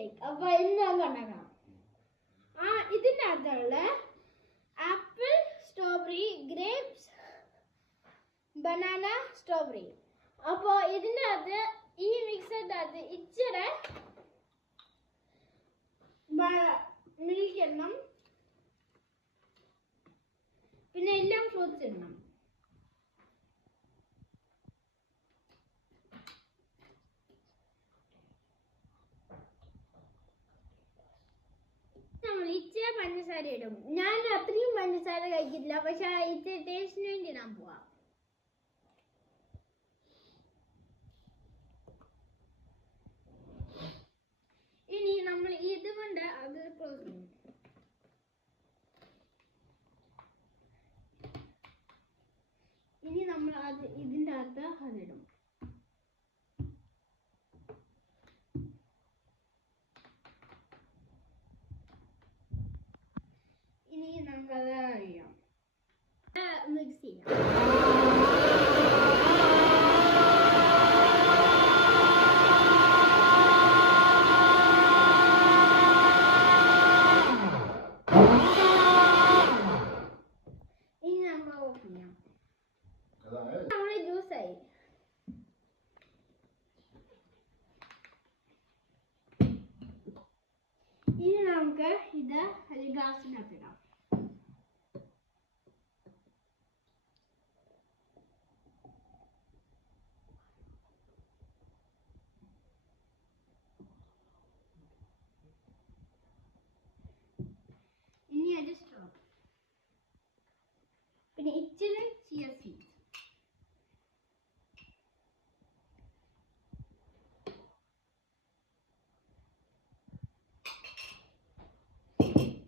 Shake. അപ്പൊ ഇന്ന് നമുക്ക് ഉണ്ടാക്കാം. ഇതിനകത്തുള്ള apple, strawberry, grapes, banana, strawberry. അപ്പോൾ ഇതിനകത്ത് ഈ മിക്സിൻ്റെ അകത്ത് ഇച്ചിരി മിൽക്ക് ഇടണം, പിന്നെ എല്ലാം ഫ്രൂട്ട്സ് ഇടണം. നമ്മൾ ഇച്ചിരി പഞ്ചസാര ഇടും. ഞാൻ അത്രയും പഞ്ചസാര കഴിക്കില്ല, പക്ഷെ ഇച്ചിരി ടേസ്റ്റിന് വേണ്ടി ഞാൻ പോവാം. ഇനി നമ്മൾ ഇതുകൊണ്ട് അത് ക്ലോസ് ചെയ്യും. ഇനി നമ്മൾ അത് ഇതിൻ്റെ അകത്ത് അതിടും. ഇനി നമുക്കത് അറിയാം, മിക്സ് ചെയ്യാം. ഇനി നമ്മൾ ഓഫ് ചെയ്യാം. നമ്മുടെ ജ്യൂസായി. ഇനി നമുക്ക് ഇത് ഒരു ഗ്ലാസ്സിനകത്ത് ഇടാം. ഇനി അത് സ്ട്രോ, പിന്നെ ഇച്ചിരി ചിയ സീഡ്സ്.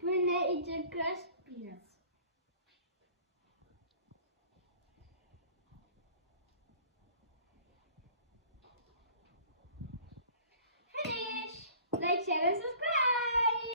പിന്നെ ഇച്ചിരി ക്രഷ്ഡ് പീനട്സ്.